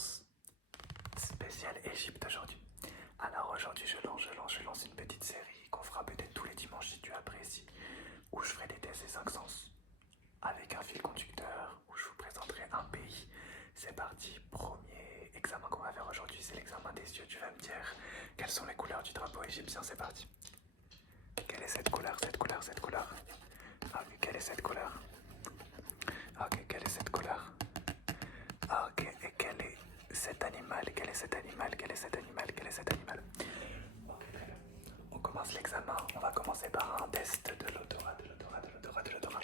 séquence spéciale Égypte aujourd'hui. Alors aujourd'hui je lance une petite série qu'on fera peut-être tous les dimanches si tu apprécies, où je ferai des tests des 5 sens avec un fil conducteur, où je vous présenterai un pays. C'est parti, premier examen qu'on va faire aujourd'hui, c'est l'examen des yeux. Tu vas me dire quelles sont les couleurs du drapeau égyptien, c'est parti. Quelle est cette couleur, cette couleur, cette couleur? Ok, quelle est cette couleur? Ok, quelle est cette couleur? Ok, et quel est cet animal? Quel est cet animal? Quel est cet animal? Quel est cet animal? Ok, très bien. On commence l'examen. On va commencer par un test de l'odorat, de l'odorat, de l'odorat, de l'odorat.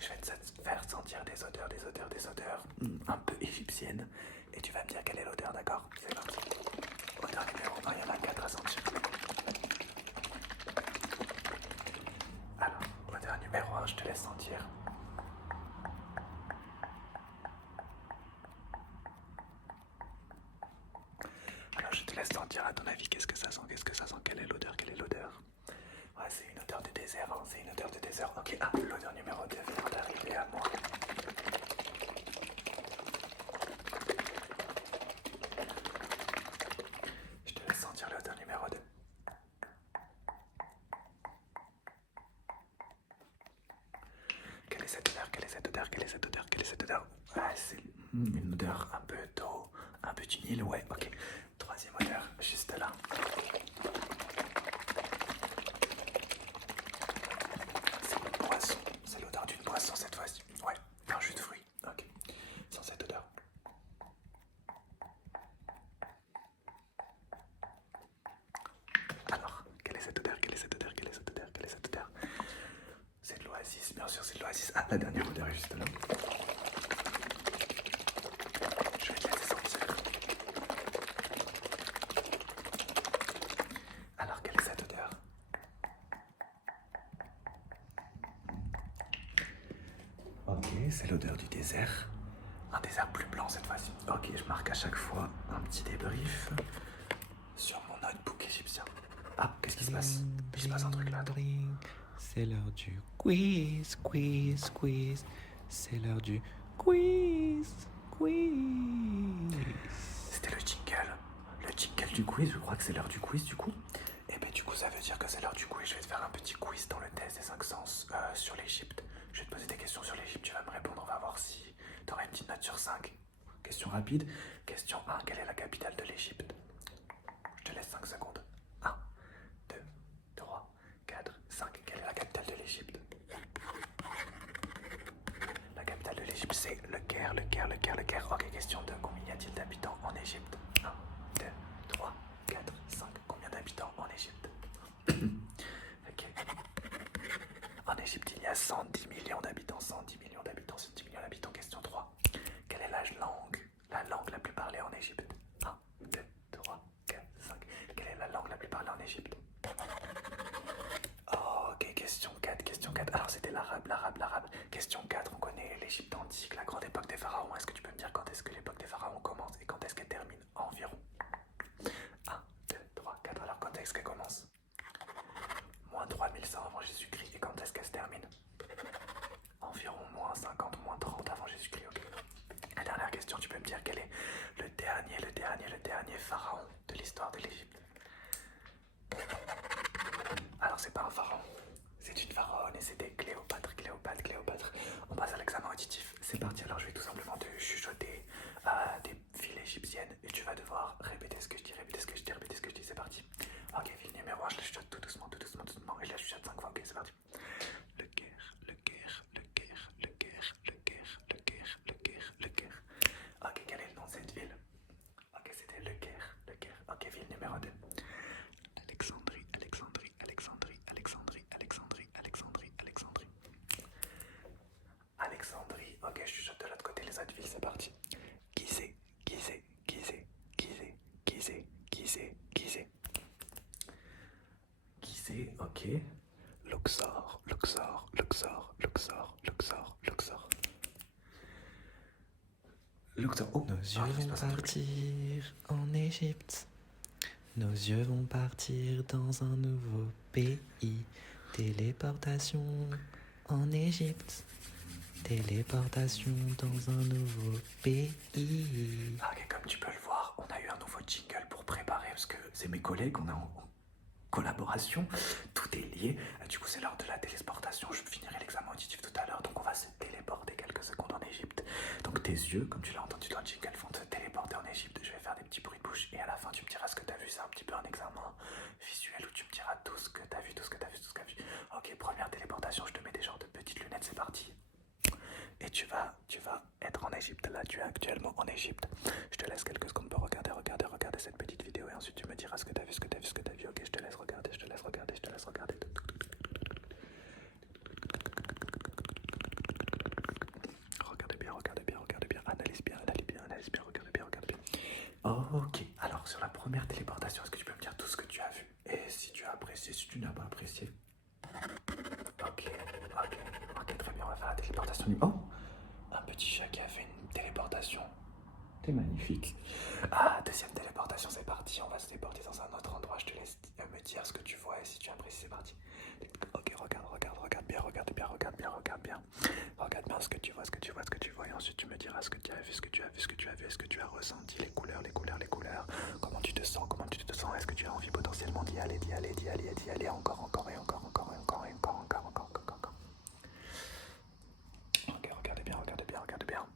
Je vais te faire sentir des odeurs, un peu égyptiennes. Et tu vas me dire quelle est l'odeur, d'accord? C'est parti. Odeur numéro 1, il y en a 4 à sentir. Alors, odeur numéro 1, je te laisse sentir. Alors, je te laisse sentir, à ton avis, qu'est-ce que ça sent? Qu'est-ce que ça sent? Quelle est l'odeur? Quelle est l'odeur? Ouais, c'est une odeur de désert, hein. C'est une odeur de désert. Ok, ah, l'odeur numéro 2 vient d'arriver à moi. Je te laisse sentir l'odeur numéro 2. Quelle est cette odeur? Quelle est cette odeur? Quelle est cette odeur? Quelle est cette odeur? Ah, c'est une odeur un peu d'eau, un peu du Nil, ouais, ok. Troisième odeur, juste là. C'est une boisson, c'est l'odeur d'une boisson cette fois-ci. Ouais, un jus de fruits, ok. Sans cette odeur. Alors, quelle est cette odeur? Quelle est cette odeur? Quelle est cette odeur? Quelle est cette odeur? C'est de l'oasis, bien sûr, c'est de l'oasis. Ah, la dernière odeur est juste là. Je vais te laisser sentir. Alors, quelle est cette odeur? Ok, c'est l'odeur du désert. Un désert plus blanc cette fois-ci. Ok, je marque à chaque fois un petit débrief sur mon notebook égyptien. Ah, qu'est-ce qui se passe? Il se passe un truc là, attends. C'est l'heure du quiz, quiz, quiz. C'est l'heure du quiz, quiz. C'était le jingle. Le jingle du quiz, je crois que c'est l'heure du quiz du coup. Et ben du coup ça veut dire que c'est l'heure du quiz. Je vais te faire un petit quiz dans le test des 5 sens sur l'Égypte. Je vais te poser des questions sur l'Égypte, tu vas me répondre, on va voir si tu auras une petite note sur 5. Question rapide. Question 1, quelle est la capitale de l'Égypte? Je te laisse 5 secondes. 1, 2, 3, 4, 5. Quelle est la capitale de l'Égypte? La capitale de l'Égypte c'est le Caire, le Caire, le Caire, le Caire. Ok, question 2, combien y a-t-il d'habitants en Égypte? 1, 2, 3, 4, 5. Combien d'habitants en Égypte? Ok. En Égypte, il y a 110 millions d'habitants. 110 millions d'habitants, 110 millions d'habitants. Question 3. Quelle est la langue la plus parlée en Égypte? 1, 2, 3, 4, 5. Quelle est la langue la plus parlée en Égypte? Ok, question 4, question 4. Alors c'était l'arabe, l'arabe, l'arabe. Question 4, on connaît l'Égypte antique, la grande époque des pharaons. Est-ce que tu peux me dire quand est-ce que l'époque des pharaons commence et quand est-ce qu'elle termine environ? 1, 2, 3, 4. Alors quand est-ce qu'elle commence? Moins 3100 avant Jésus-Christ. Et quand est-ce qu'elle se termine? Environ moins 50, moins 30 avant Jésus-Christ, ok. La dernière question, tu peux me dire quel est le dernier pharaon de l'histoire de l'Égypte? Alors c'est pas un pharaon, c'est une pharaone et c'était Cléopâtre, Cléopâtre, Cléopâtre. On passe à l'examen auditif. C'est parti, alors je vais tout simplement te chuchoter des villes égyptiennes et tu vas devoir répéter ce que je dis, répéter ce que je dis, répéter ce que je dis, c'est parti. Ok, ville numéro 1, je la chuchote tout doucement, tout doucement, tout doucement. Et je la chuchote 5 fois, ok, c'est parti. Le Caire, le Caire, le Caire, le Caire, le Caire, le Caire, le Caire, le Caire. Ok, quel est le nom de cette ville? Ok, c'était le Caire, le Caire. Ok, ville numéro 2. Alexandrie, Alexandrie, Alexandrie, Alexandrie, Alexandrie, Alexandrie, Alexandrie. Alexandrie, ok, je chuchote de l'autre côté les autres villes, c'est parti. Gizeh, Gizeh, Gizeh, Gizeh, Gizeh, Gizeh, Gizeh. Gizeh, ok. Luxor, Luxor, Luxor, Luxor, Luxor, Luxor. Luxor, oh, Nos yeux vont partir en Égypte. Nos yeux vont partir dans un nouveau pays. Téléportation en Égypte. téléportation dans un nouveau pays. Ok, comme tu peux le voir, on a eu un nouveau jingle pour préparer parce que c'est mes collègues, on est en collaboration, tout est lié. Du coup, c'est l'heure de la téléportation. Je finirai l'examen auditif tout à l'heure, donc on va se téléporter quelques secondes en Égypte. Donc tes yeux, comme tu l'as entendu dans le jingle, vont te téléporter en Égypte. Je vais faire des petits bruits de bouche et à la fin, tu me diras ce que tu as vu. C'est un petit peu un examen visuel où tu me diras tout ce que tu as vu, tout ce que tu as vu, tout ce que tu as vu. Ok, première téléportation, je te mets des genres de petites lunettes, c'est parti. Et tu vas être en Égypte. Là, tu es actuellement en Égypte. Je te laisse quelques secondes pour regarder cette petite vidéo et ensuite tu me diras ce que tu as vu, ce que tu as vu, ce que tu as vu. Ok, je te laisse regarder. Regardez bien, analyse bien, regarde bien. Ok, alors sur la première téléportation, est-ce que tu peux me dire tout ce que tu as vu? Et si tu as apprécié, si tu n'as pas apprécié? Ok, très bien, on va faire la téléportation du... Oh, un petit chat qui a fait une téléportation. C'est magnifique. Ah, deuxième téléportation, c'est parti. On va se téléporter dans un autre endroit. Je te laisse me dire ce que tu vois et si tu apprécies, c'est parti. Ok, regarde bien. Regarde bien ce que tu vois, Et ensuite, tu me diras ce que tu as vu, ce que tu as vu, est-ce que tu as ressenti les couleurs. Comment tu te sens, Est-ce que tu as envie potentiellement d'y aller, encore. Ok, regarde bien.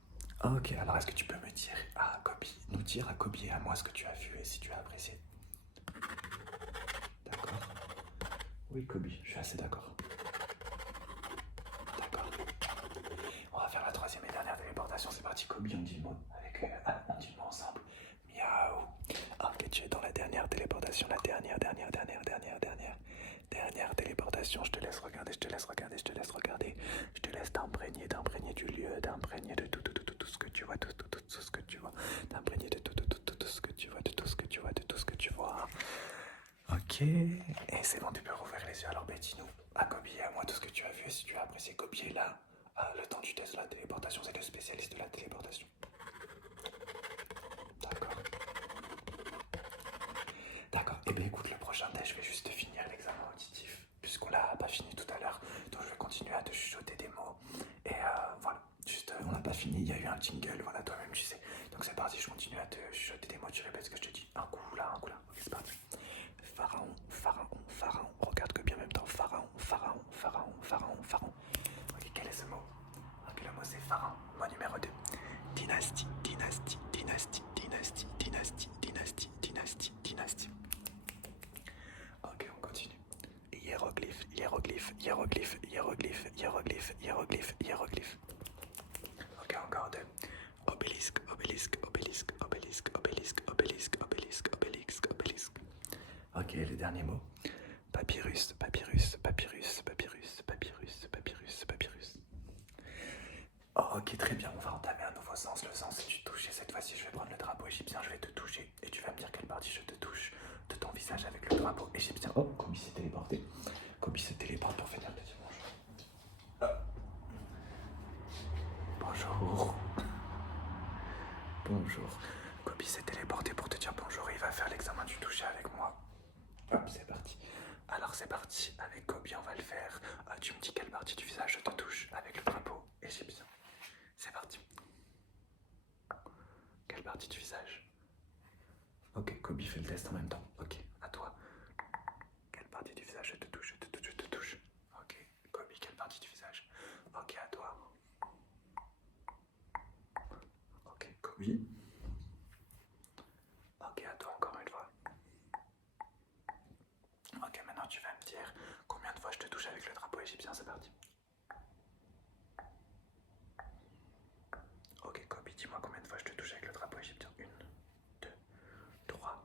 Ok, alors est-ce que tu peux me dire à Kobi, nous dire à Kobi et à moi ce que tu as vu et si tu as apprécié? D'accord. Oui, Kobi, je suis assez d'accord. On va faire la troisième et dernière téléportation. C'est parti, Kobi, on dit le mot on dit le mot ensemble. Miaou. Ok, tu es dans la dernière téléportation, la dernière téléportation. Je te laisse regarder. Je te laisse t'imprégner du lieu, t'imprégner de tout ce que tu vois, tout ce que tu vois, t'imprégner de tout ce que tu vois, de tout ce que tu vois. Ok, et c'est bon, tu peux rouvrir les yeux. Alors, dis-nous, à Kobi et à moi, tout ce que tu as vu, et si tu as apprécié. Kobi est là. Le temps du test de la téléportation, c'est le spécialiste de la téléportation. D'accord. Et bien écoute, le prochain test, je vais juste finir l'examen auditif, puisqu'on l'a pas fini tout à l'heure. Donc je vais continuer à te chuchoter des mots. Et voilà, juste, on n'a pas fini, il y a eu un jingle, voilà, toi-même tu sais. Donc c'est parti, je continue à te chuchoter des mots, tu répètes ce que je te dis. Un coup là. Ok, c'est parti. Pharaon. Regarde que bien en même temps. Pharaon. Ok, quel est ce mot? Ok, le mot c'est pharaon. Mot numéro 2. Dynastie. Ok, on continue. Hiéroglyphe. Ok, encore 2. Obélisque. Ok, le dernier mot. Papyrus. Ok, très bien, on va entamer un nouveau sens, le sens du toucher. Cette fois-ci, je vais prendre le drapeau égyptien, je vais te toucher et tu vas me dire quelle partie je te touche de ton visage avec le drapeau égyptien. Oh, Kobi s'est téléporté. Kobi se téléporte pour venir te dire bonjour. Bonjour. Kobi s'est téléporté pour te dire bonjour. Il va faire l'examen du toucher avec moi. Hop, c'est parti. Alors c'est parti, avec Kobi on va le faire. Tu me dis quelle partie du visage je te touche avec le drapeau égyptien. C'est parti. Quelle partie du visage? Ok, Kobi fait le test en même temps. Ok, à toi. Quelle partie du visage je te touche? Ok, Kobi, quelle partie du visage? Ok, à toi. Ok, Kobi. Ok, à toi encore une fois. Ok, maintenant tu vas me dire combien de fois je te touche avec le drapeau égyptien, c'est parti. Ok, Kobi, dis-moi combien de fois je te touche avec le drapeau égyptien. 1, 2, 3,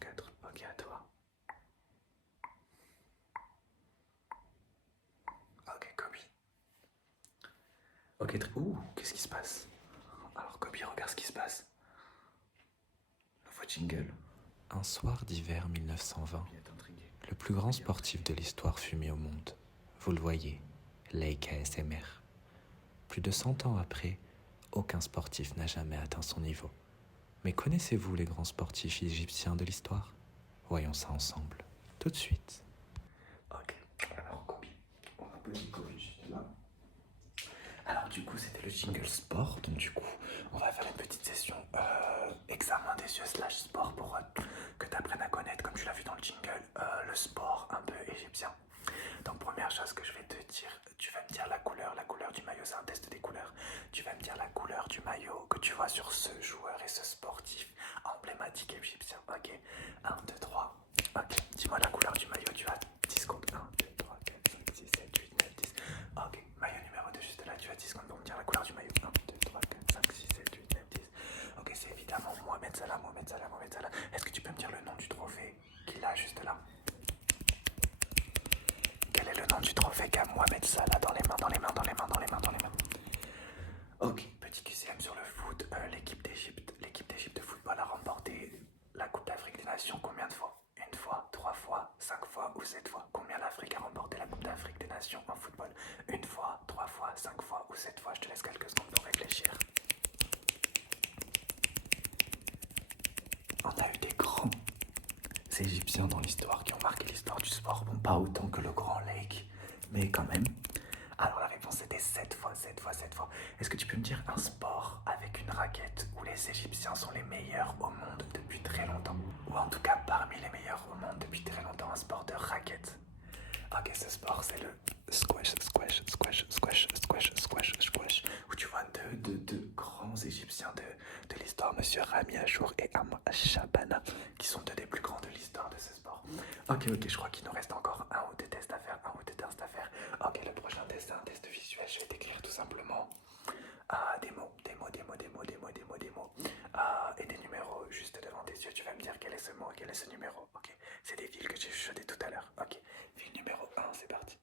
4. Ok, à toi. Ok, Kobi. Ok, ouh, qu'est-ce qui se passe? Alors, Kobi, regarde ce qui se passe. Nouveau jingle. Un soir d'hiver 1920, le plus grand sportif de l'histoire fut mis au monde. Vous le voyez, Lake ASMR. Plus de 100 ans après, aucun sportif n'a jamais atteint son niveau. Mais connaissez-vous les grands sportifs égyptiens de l'histoire? Voyons ça ensemble, tout de suite. Ok, alors Kobi, on va poser Kobi juste là. Alors du coup, c'était le jingle sport. Donc, du coup, on va faire une petite session examen des yeux slash sport pour que tu apprennes à connaître, comme tu l'as vu dans le jingle, le sport un peu égyptien. Donc, première chose que je vais te dire, tu vas me dire la couleur du maillot, c'est un test des couleurs. Tu vas me dire la couleur du maillot que tu vois sur ce joueur et ce sportif emblématique égyptien. Ok, 1, 2, 3. Ok, dis-moi la couleur du maillot, tu as 10 secondes. 1, 2, 3, 4, 5, 6, 7, 8, 9, 10. Ok, maillot numéro 2, juste là, tu as 10 secondes pour me dire la couleur du maillot. 1, 2, 3, 4, 5, 6, 7, 8, 9, 10. Ok, c'est évidemment Mohamed Salah, Mohamed Salah, Mohamed Salah. Est-ce que tu peux me dire le nom du trophée qu'il a juste là? Quel est le nom du trophée qu'a Mohamed Salah dans les mains, dans les mains, dans les mains, dans les mains, dans les mains? Ok, petit QCM sur le foot. L'équipe d'Égypte de football a remporté la Coupe d'Afrique des Nations combien de fois? Une fois, 3 fois, 5 fois ou 7 fois? Combien l'Afrique a remporté la Coupe d'Afrique des Nations en football? Une fois, 3 fois, 5 fois ou 7 fois? Je te laisse quelques secondes pour réfléchir. On a eu des grands Égyptiens dans l'histoire qui ont marqué l'histoire du sport. Bon, pas autant que le grand Lake, mais quand même. Alors la réponse était 7 fois, 7 fois, 7 fois. Est-ce que tu peux me dire un sport avec une raquette où les Égyptiens sont les meilleurs au monde depuis très longtemps? Ou en tout cas parmi les meilleurs au monde depuis très longtemps, un sport de raquette. Ok, ce sport c'est le squash, squash, squash, squash, squash, squash, squash. Où tu vois deux grands Égyptiens de l'histoire, Monsieur Rami Achour et Amr Shabana, qui sont deux des plus grands de l'histoire de ce sport. Ok, je crois qu'il nous reste encore un ou deux tests à faire, Ok, le prochain test, c'est un test visuel. Je vais t'écrire tout simplement des mots, et des numéros juste devant tes yeux. Tu vas me dire quel est ce mot, quel est ce numéro. Ok, c'est des villes que j'ai chuchotées tout à l'heure. Ok, ville numéro 1, c'est parti.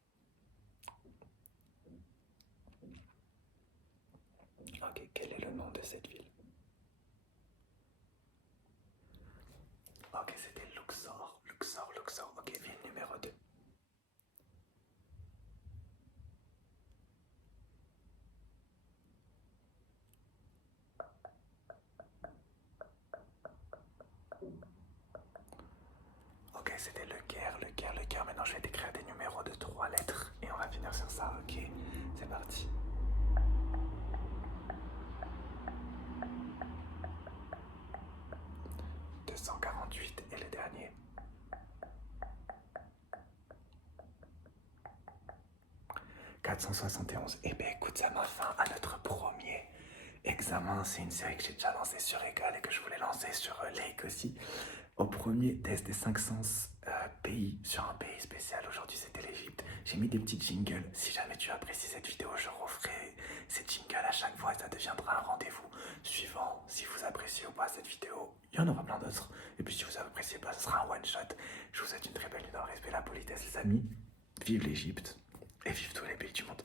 Ok, quel est le nom de cette ville? Ok, c'était Luxor. Ok, ville numéro 2. Ok, c'était le Caire. Maintenant, je vais t'écrire des numéros de 3 lettres et on va finir sur ça. Ok, c'est parti. « 248 et le dernier. 471. Eh bien, écoute, ça m'a fin à notre premier examen. C'est une série que j'ai déjà lancée sur Egal et que je voulais lancer sur Lake aussi. Au premier test des 500 pays sur un pays spécial. Aujourd'hui, c'était l'Égypte. J'ai mis des petits jingles. Si jamais tu apprécies cette vidéo, je referai ces jingles à chaque fois et ça deviendra un rendez-vous suivant. Si vous appréciez ou pas cette vidéo, il y en aura plein d'autres. Et puis si vous appréciez pas, ce sera un one shot. Je vous souhaite une très belle nuit dans le respect et la politesse, les amis. Vive l'Égypte et vive tous les pays du monde.